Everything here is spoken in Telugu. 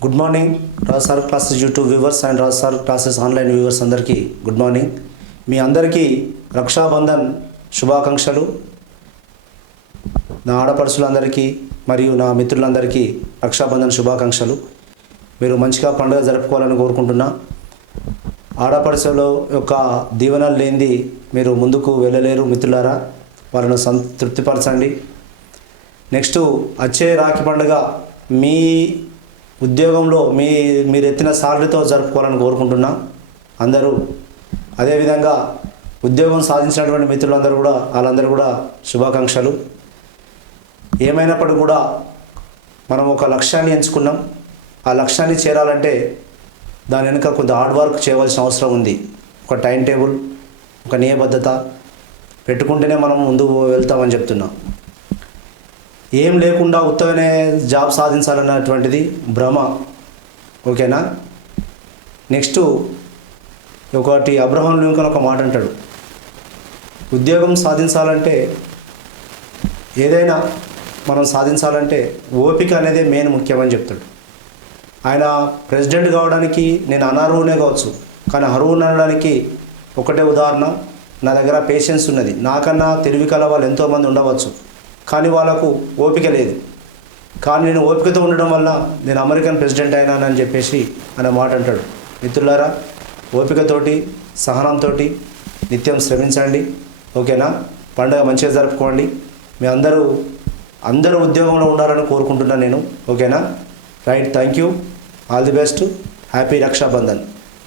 Good morning Raja sir classes YouTube viewers and Raja sir classes online viewers అందరికీ గుడ్ మార్నింగ్. మీ అందరికీ రక్షాబంధన్ శుభాకాంక్షలు. నా ఆడపడుచులందరికీ మరియు నా మిత్రులందరికీ రక్షాబంధన్ శుభాకాంక్షలు. మీరు మంచిగా పండుగ జరుపుకోవాలని కోరుకుంటున్నా. ఆడపడుచుల యొక్క దీవెనలు లేనిది మీరు ముందుకు వెళ్ళలేరు మిత్రులారా. వాళ్ళను తృప్తిపరచండి. నెక్స్ట్ వచ్చే రాఖీ పండుగ మీ ఉద్యోగంలో మీరు ఎత్తిన సాలరీతో జరుపుకోవాలని కోరుకుంటున్నా అందరూ. అదేవిధంగా ఉద్యోగం సాధించినటువంటి మిత్రులందరూ కూడా వాళ్ళందరూ కూడా శుభాకాంక్షలు. ఏమైనప్పటికీ కూడా మనం ఒక లక్ష్యాన్ని ఎంచుకున్నాం. ఆ లక్ష్యాన్ని చేరాలంటే దాని వెనుక కొంత హార్డ్ వర్క్ చేయవలసిన అవసరం ఉంది. ఒక టైం టేబుల్, ఒక నియబద్ధత పెట్టుకుంటేనే మనం ముందుకు వెళ్తామని చెప్తున్నాం. ఏం లేకుండా ఉత్తగానే జాబ్ సాధించాలన్నటువంటిది భ్రమ. ఓకేనా. నెక్స్ట్ ఒకటి అబ్రహాం లింకన్ ఒక మాట అంటాడు, ఉద్యోగం సాధించాలంటే ఏదైనా మనం సాధించాలంటే ఓపిక అనేది మెయిన్ ముఖ్యమని చెప్తాడు. ఆయన ప్రెసిడెంట్ కావడానికి నేను అనర్హునే కావచ్చు, కానీ అర్హుని అనడానికి ఒకటే ఉదాహరణ, నా దగ్గర పేషెన్స్ ఉన్నది. నాకన్నా తెలివి కల వాళ్ళు ఎంతోమంది ఉండవచ్చు, కానీ వాళ్ళకు ఓపిక లేదు. కానీ నేను ఓపికతో ఉండడం వల్ల నేను అమెరికన్ ప్రెసిడెంట్ అయినానని చెప్పేసి అనే మాట అంటాడు. మిత్రులారా, ఓపికతోటి సహనంతో నిత్యం శ్రమించండి. ఓకేనా. పండుగ మంచిగా జరుపుకోండి. మీ అందరూ ఉద్యోగంలో ఉండాలని కోరుకుంటున్నాను నేను. ఓకేనా. Right. Thank you. All the best. Happy Rakshabandhan.